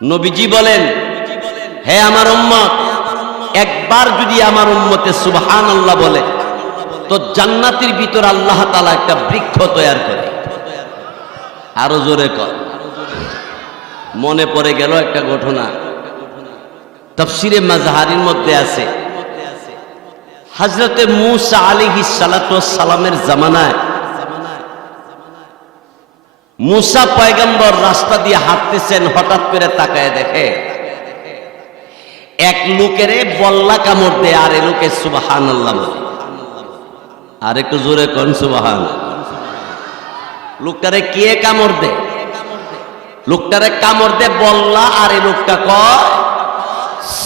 নবীজি বলেন, হে আমার উম্মত, একবার যদি আমার উম্মতে সুবহানাল্লাহ বলে তো জান্নাতের ভিতর আল্লাহ তাআলা একটা বৃক্ষ তৈরি করে। আরো জোরে কর। মনে পড়ে গেল একটা ঘটনা, তাফসিরে মাজহারির মধ্যে আছে। হযরতে মূসা আলাইহিস সালাতু ওয়াস সালামের জামানায় মূসা পয়গম্বর রাস্তা দিয়ে হাঁটতেছেন, হঠাৎ করে তাকায় দেখে এক লোকেরে বল্লা কামড় দেয়, আর এ লোকে সুবহানাল্লাহ বলে। আর একটু জোরে কোন সুবহানাল্লাহ। লোকটারে কে কামড় দেয়? লোকটারে কামড় দেয় বল্লা, আর এই লোকটা কয়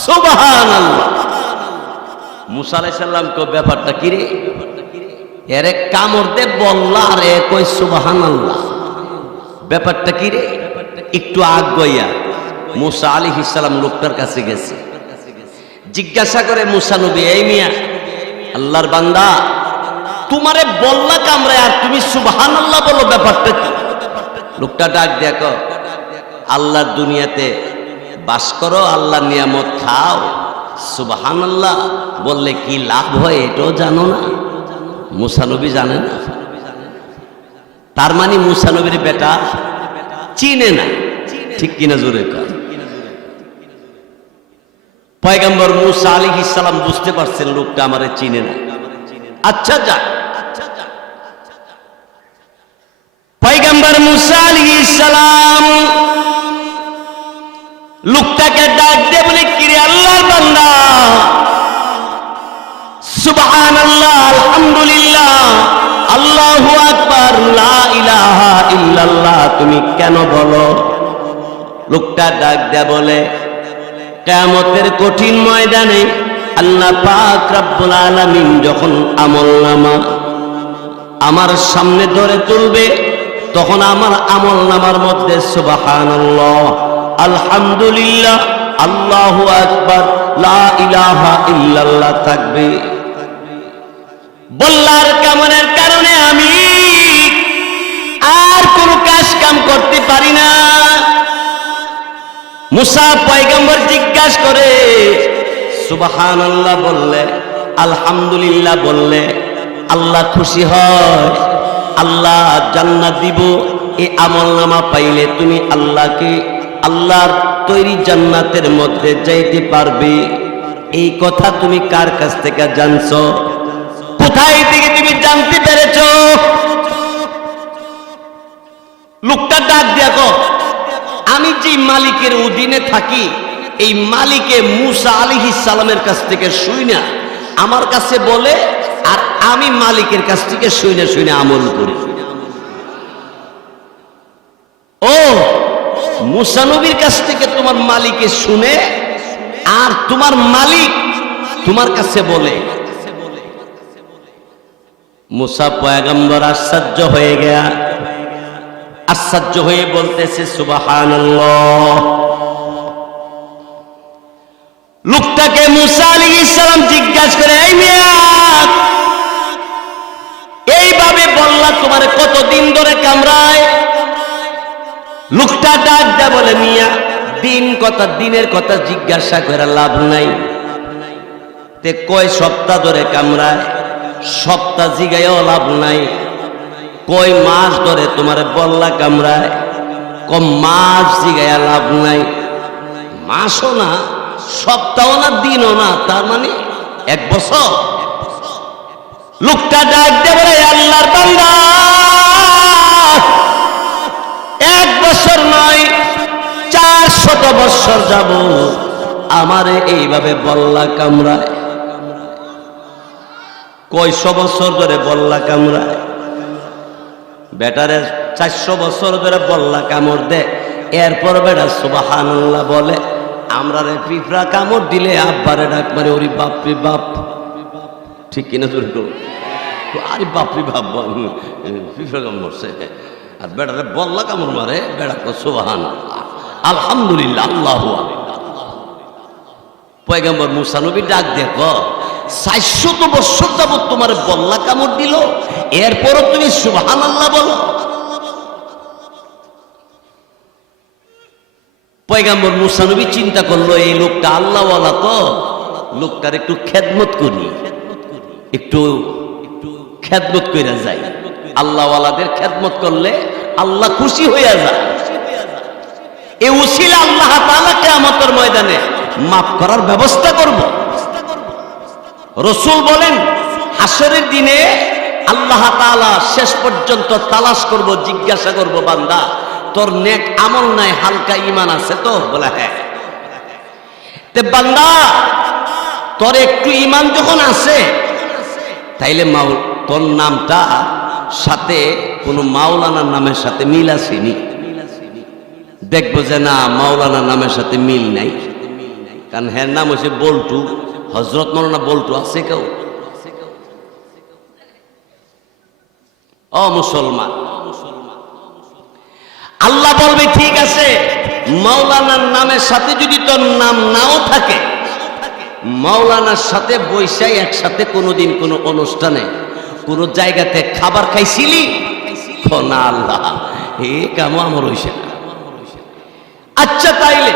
সুবহানাল্লাহ। মূসা আলাইহিস সালাম কয় ব্যাপারটা কি রে? এরে কামড় দেয় বল্লা, আর এ কয় সুবহানাল্লাহ, ব্যাপারটা কি রে? একটু আগাইয়া মূসা আলাইহিস সালাম লোকটার কাছে গেছে, জিজ্ঞাসা করে মূসা নবী, এই মিয়া আল্লাহর বান্দা, তোমারে বল্লা কামড়ায় আর তুমি সুবহানাল্লাহ বলো, ব্যাপারটা কি? লোকটা ডাক দেখো, আল্লাহর দুনিয়াতে বাস করো, আল্লাহর নিয়ামত খাও, সুবহানাল্লাহ বললে কি লাভ হয় এটাও জানো না? মূসা নবী জানে না। তার মানে মূসা নবীর বেটা চিনে না, ঠিক কিনা জোরে কর। পয়গম্বর মূসা আলাইহিস সালাম বুঝতে পারছেন লোকটা আমারে চিনে না। আচ্ছা যা, পয়গম্বর মূসা আলাইহিস সালাম লোকটাকে ডাক দিয়ে বলে, কিরে আল্লাহর বান্দা, সুবহানাল্লাহ, আলহামদুলিল্লাহ, আল্লাহু আকবার, লা ইলাহা ইল্লাল্লাহ তুমি কেন বলো? লোকটা ডাক দেয়া বলে, কিয়ামতের কঠিন ময়দানে আল্লাহ পাক রব্বুল আলামিন যখন আমলনামা আমার সামনে ধরে তুলবে, তখন আমার আমলনামার মধ্যে সুবহানাল্লাহ, আলহামদুলিল্লাহ, আল্লাহু আকবার, লা ইলাহা ইল্লাল্লাহ থাকবে। বল্লার কামড়ের কারণে আমি আর কোনো কাজ কাম করতে পারি না। মূসা পয়গম্বর জিজ্ঞাসা করে, সুবহানাল্লাহ বললে, আলহামদুলিল্লাহ বললে আল্লাহ খুশি হয়, আল্লাহ জান্নাত দিব, এই আমলনামা পাইলে তুমি আল্লাহকে, আল্লাহর তৈরি জান্নাতের মধ্যে যাইতে পারবে। এই কথা তুমি কার কাছ থেকে জানছো? কোথায় থেকে তুমি জানতে পেরেছো? লোকটা ডাক দেখো, আমি যে মালিকের অধীনে থাকি, এই মালিকে মূসা আলাইহিস সালামের কাছ থেকে শুইনা আমার কাছে বলে, আর আমি মালিকের কাছ থেকে শুইনা শুইনা আমল করি। ও মূসা নবীর কাছ থেকে তোমার মালিকে শুনে, আর তোমার মালিক তোমার কাছে বলে। মূসা পয়গম্বর আশ্চর্য হয়ে গেয়া, আশ্চর্য হয়ে বলতেছে সুবহানাল্লাহ। লোকটাকে মূসা আলাইহিস সালাম জিজ্ঞাসা করে, এই মিয়া, এইভাবে বললা তোমারে কতদিন ধরে কামড়ায়? লোকটা ডাক দেয়া বলে, মিয়া দিনের কথা জিজ্ঞাসা করে লাভ নাই, তে কয় সপ্তাহ ধরে কামড়ায়, সপ্তাহ জিগায়ও লাভ নাই। কয় মাস ধরে তোমারে বল্লা কামড়ায়, কম মাস জিগায়া লাভ নাই। মাসও না, সপ্তাহ না, দিনও না, তার মানে 1 বছর। লোকটা ডাক দিয়ে বলে, আল্লাহর বান্দা, 1 বছর নয়, 400 বছর যাব আমারে এইভাবে বল্লা কামড়ায়। কয়শো বছর ধরে বল্লা কামড়ায়? বেটারে 400 বছর ধরে বল্লা কামড় দেয়, এরপর বেটা সুবহানাল্লাহ বলে। আমরা রে পিঁপড়া কামড় দিলে আব্বারে ডাক মারে, ওরে বাপরে বাপ, ঠিক কিনা জোরে করো, আরে বাপরে বাপ, পিঁপড়া কামড়ছে। আর বেটারে বল্লা কামড় মারে, বেটা কয় সুবহানাল্লাহ, আলহামদুলিল্লাহ, আল্লাহু আকবার। পয়গম্বর মূসা নবী ডাক দেখো, 400 বছর যাবত তোমার বল্লা কামড় দিল, এরপরও তুমি সুবহানাল্লাহ বলো? পয়গম্বর মুসা নবী চিন্তা করলো এই লোকটা আল্লাহওয়ালা, তো লোকটার একটু খেদমত করি, একটু খেদমত কইরা যায়। আল্লাহওয়ালাদের খেদমত করলে আল্লাহ খুশি হইয়া যায়। এই উসিলা আল্লাহ তাআলা কিয়ামতের ময়দানে মাফ করার ব্যবস্থা করব। রাসূল বলেন হাসরের দিনে আল্লাহ তাআলা শেষ পর্যন্ত তালাশ করব, জিজ্ঞাসা করব, বান্দা তোর নেক আমল নাই, হালকা ঈমান আছে তো? বলে হ্যাঁ। তে বান্দা তোর একটু ঈমান যখন আছে, তাইলে তোর নামটা সাথে কোন মাওলানার নামের সাথে মিল আসেনি? দেখবো যে না, মাওলানার নামের সাথে মিল নাই, কারণ হ্যাঁ নাম হচ্ছে বল্টু, হযরত মাওলানা বল্টু আছে কেউ? ও মুসলমান, আল্লাহ বলবে ঠিক আছে, মাওলানার নামের সাথে যদি তোর নাম নাও থাকে, মাওলানার সাথে বৈশাই একসাথে কোনোদিন কোনো অনুষ্ঠানে কোন জায়গাতে খাবার খাইছিলি? না আল্লাহ, এ কামো আমার হইছে না। আচ্ছা তাইলে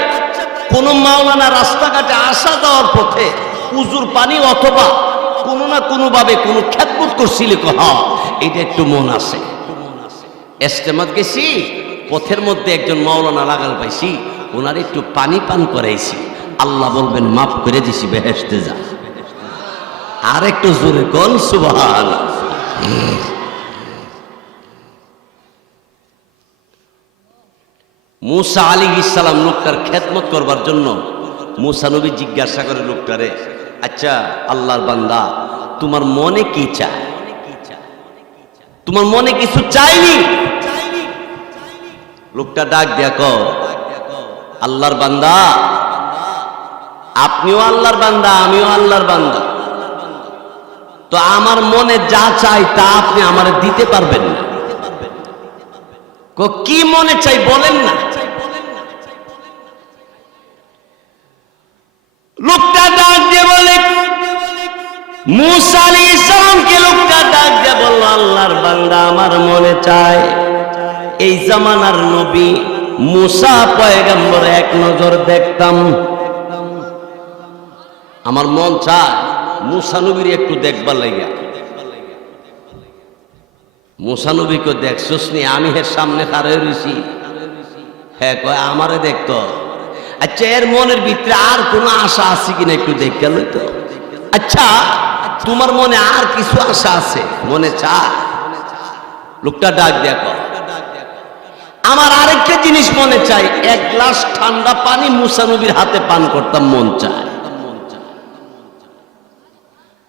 কোন মাওলানা রাস্তাঘাটে আসা যাওয়ার পথে উজুর পানি অথবা কোনো না কোনো ভাবে কোনো খেদমত করছিলি? হ্যাঁ, এটা একটু মন আছে। ইস্তেমাত গেছি, পথের মধ্যে একজন মাওলানা লাগাল পাইছি, ওনার একটু পানি পান করাইছি, আল্লাহ বলবেন মাফ করে দিছি, বেহেশতে যা। আর একটু জোরে কোন সুবহানাল্লাহ। মুসা আলাইহিস সালাম লোকটার খেদমত করবার জন্য মুসা নবী জিজ্ঞাসা করে লোকটারে, আচ্ছা আল্লাহর বান্দা, তোমার মনে কি চায়? তোমার মনে কিছু চাইনি? লোকটা ডাক দেখো, আল্লাহর বান্দা, আপনিও আল্লাহর বান্দা, আমিও আল্লাহর বান্দা, তো আমার মনে যা চাই তা আপনি আমারে দিতে পারবেন না। কি মনে চাই বলেন না। লোকটা ডাক দিয়ে বলে, মুসা আলাইহিস সালামকে লোকটা ডাক দিয়ে বলল, আল্লাহর বান্দা, আমার মনে চায় এই জামানার নবী মুসা পয়গম্বর এক নজর দেখতাম, আমার মন চায় মুসা নবীর একটু দেখবার লাগিয়া। মুসা নবীকে দেখছস নি? আমি এর সামনে খাড়া রইছি। হ্যাঁ কয়, আমারে দেখতো। আচ্ছা এর মনের ভিতরে আর কোনো আশা আছে কিনা একটু দেখতে লইতো। আচ্ছা তোমার মনে আর কিছু আশা আছে? মনে চায়? লোকটা ডাক দেখো, আমার আরেকটা জিনিস মনে চাই, এক গ্লাস ঠান্ডা পানি মুসা নবীর হাতে পান করতাম, মন চায়।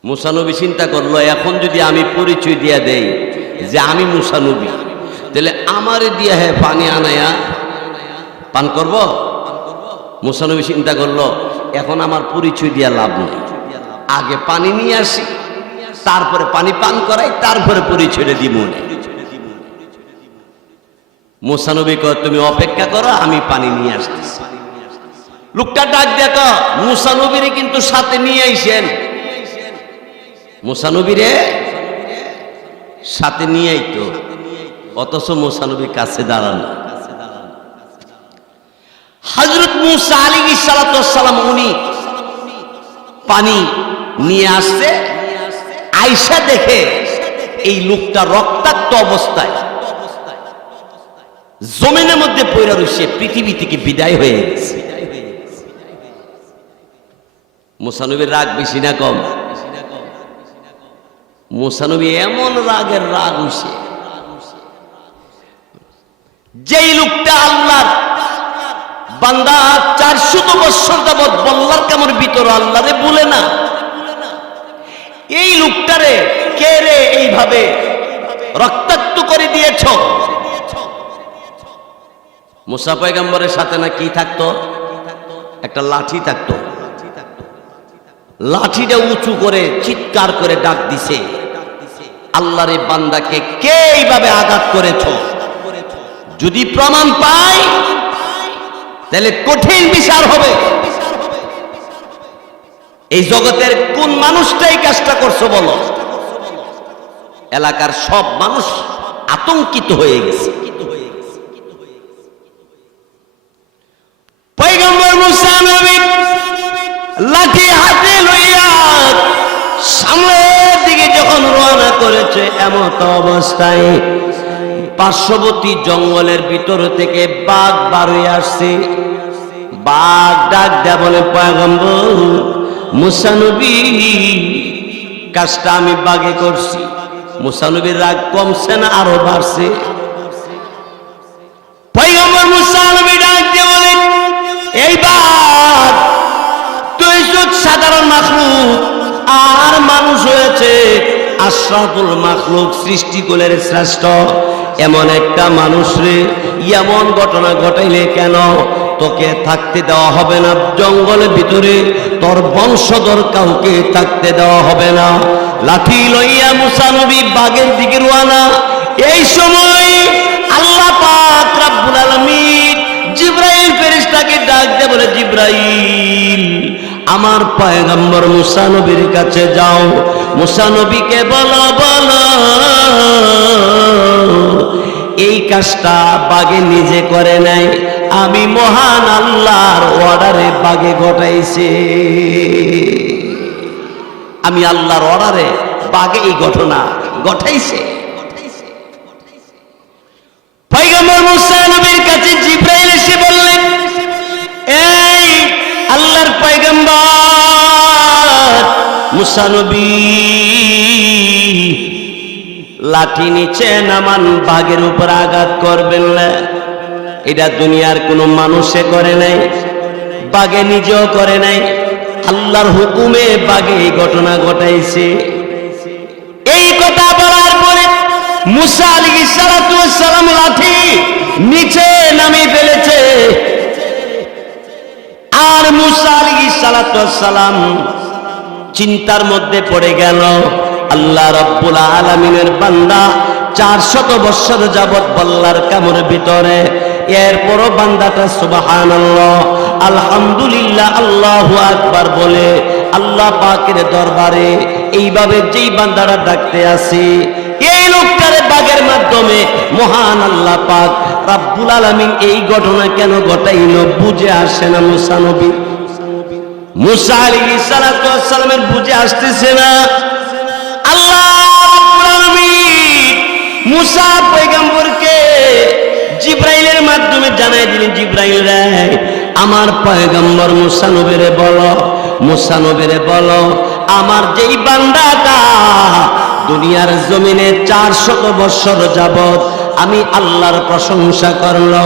মুসা নবী চিন্তা করলো, এখন যদি আমি পরিচয় দিয়া দেই যে আমি মুসা নবী, তাহলে আমারে দিয়া হ্যাঁ পানি আনায়া পান করব? মুসা নবী চিন্তা করলো, এখন আমার পরিচয় দিয়া লাভ নেই, আগে পানি নিয়ে আসি, তারপরে পানি পান করাই, তারপরে পরিচয়টা দিব। মুসা নবী কয়, তুমি অপেক্ষা করো, আমি পানি নিয়ে আসতেছি। লোকটা ডাক দেখো, মুসা নবীরে কিন্তু সাথে নিয়ে আইছেন, মুসা নবীরে সাথে নিয়ে আইতো, অথচ মুসা নবীর কাছে দাঁড়ানো। হযরত মুসা আলাইহিস সালাম উনি পানি নিয়ে আসছে, আয়েশা দেখে এই লোকটা রক্তাক্ত অবস্থায় জমিনের মধ্যে পড়ে রয়েছে, পৃথিবী থেকে বিদায় হয়ে গেছে। মুসা নবীর রাগ বেশি না কম? মুসা নবী এমন রাগের রাগ হইছে, যেই লোকটা আল্লাহর বান্দা 400 বছর যাবৎ বল্লার কামর ভিতর আল্লাহরে বলে না, এই লোকটারে কে রে এইভাবে রক্তাক্ত করে দিয়েছ? মুসা পয়গম্বরের সাথে না কি থাকতো? একটা লাঠি থাকতো। লাঠিটা উঁচু করে চিৎকার করে ডাক দিছে, আল্লাহর বান্দাকে কে এইভাবে আঘাত করেছ? যদি প্রমাণ পাই তাহলে কঠিন বিচার হবে। এই জগতের কোন মানুষটাই কাজটা করছো বলো? এলাকার সব মানুষ আতঙ্কিত হয়ে গেছে। লাঠি হাতে লইয়া সামনের দিকে যখন রওনা করেছে, এমত অবস্থায় পার্শ্ববর্তী জঙ্গলের ভিতর থেকে বাঘ বার হয়ে আসছে। বাঘ ডাক দেয়া বলে, পয়গম্বর মুসা নবী, কাজটা আমি বাঘে করছি। মুসা নবীর রাগ কমছে না আরো বাড়ছে? পয়গম্বর মুসা নবী ডাক দিয়ে বলেন, এই বাঘ তুই সাধারণ মাখলুক আর মানুষ হয়েছে আশরাফুল মাখলুক, সৃষ্টিকুলের শ্রেষ্ঠ এমন একটা মানুষ রে এমন ঘটনা ঘটাইলে কেন? তোকে থাকতে দেওয়া হবে না জঙ্গলের ভিতরে, তোর বংশধর কাউকে থাকতে দেওয়া হবে না। লাঠি লইয়া মুসা নবী বাঘের দিকে রওনা। এই সময় আল্লাহ পাক রব্বুল আলামিন জিবরাইল ফেরেশতাকে ডাক দিয়ে বলে, জিবরাইল আমার পয়গম্বর মুসা নবীর কাছে যাও, মুসা নবীকে বলো বলো এই কাজটা বাঘে নিজে করে নাই, আমি মহান আল্লাহর অর্ডারে বাঘে ঘটাইছে। আমি আল্লাহর অর্ডারে বাঘে এই ঘটনা ঘটাইছে। পয়গম্বর মুসা নবীর কাছে জিবরাইল এসে বললেন, এই আল্লাহর পয়গম্বর মুসা নবী, লাঠি নিচে নামান, বাঘের উপর আঘাত করবেন না। এটা দুনিয়ার কোনো মানুষে করে নাই, বাঘে নিজেও করে নাই, আল্লাহর হুকুমে বাঘে এই ঘটনা ঘটাইছে। এই কথা বলার পরে মুসা আলাইহিস সালাতু ওয়াস সালাম লাঠি নিচে নামিয়ে ফেলেছে। আর মুসা আলাইহিস সালাতু ওয়াস সালাম চিন্তার মধ্যে পড়ে গেল, আল্লাহ রাব্বুল আলামিনের বান্দা 400 বছর যাবত বল্লার কামড়ের ভিতরে, এরপরও বান্দাটা সুবহানাল্লাহ আলহামদুলিল্লাহ আল্লাহু আকবার বলে আল্লাহ পাকের দরবারে এইভাবে যেই বান্দারা ডাকতে আসে, এই লোকটারে বাঘের মাধ্যমে মহান আল্লাহ পাক রাব্বুল আলামিন এই ঘটনা কেন ঘটাইল বুঝে আসে না মুসা নবী। মুসা আলাইহিস সালাতু ওয়াস সালামের বুঝে আসতেছে না। আল্লাহ রাব্বুল আলামিন মুসা পয়গম্বরকে জিবরাইলের মাধ্যমে জানাই দিলেন, জিবরাইল রে আমার পয়গম্বর মুসা নবীরে বলো, মুসা নবীরে বলো আমার যেই বান্দাটা দুনিয়ার জমিনে 400 বছর যাবত আমি আল্লাহর প্রশংসা করলো,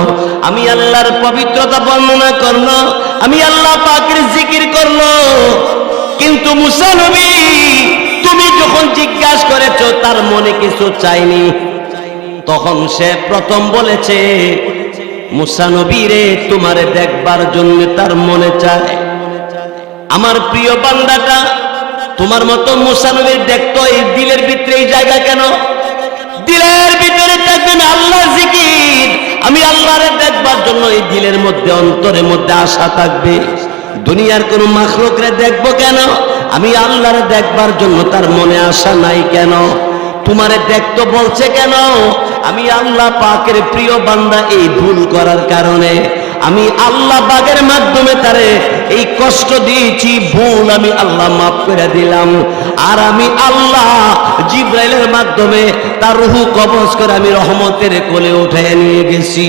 আমি আল্লাহর পবিত্রতা বর্ণনা করলো, আমি আল্লাহ পাকের জিকির করলো, কিন্তু মুসা নবী তুমি যখন জিজ্ঞাসা করেছো তার মনে কিছু চাইনি, তখন সে প্রথম বলেছে মুসা নবী রে তোমারে দেখবার জন্য তার মনে চায়। আমার প্রিয় বান্দাটা তোমার মতো মুসা নবীর দেখতো এই দিলের ভিতরে এই জায়গা কেন? দিলের ভিতরে থাকবেন আল্লাহর জিকির, আমি আল্লাহরে দেখবার জন্য এই দিলের মধ্যে অন্তরের মধ্যে আশা থাকবে। দুনিয়ার কোন মাখলুকরে দেখবো কেন? আমি আল্লাহরে দেখবার জন্য তার মনে আশা নাই কেন? তোমারে দেখতো বলছে কেন? আমি আল্লাহ পাকের প্রিয় বান্দা এই ভুল করার কারণে আমি আল্লাহ পাকের মাধ্যমে তারে এই কষ্ট দিয়েছি, ভুল আমি আল্লাহ মাফ করে দিলাম। আর আমি আল্লাহ জিবরাইলের মাধ্যমে তার রূহ কবজ করে আমি রহমতের কোলে উঠায় নিয়ে গেছি।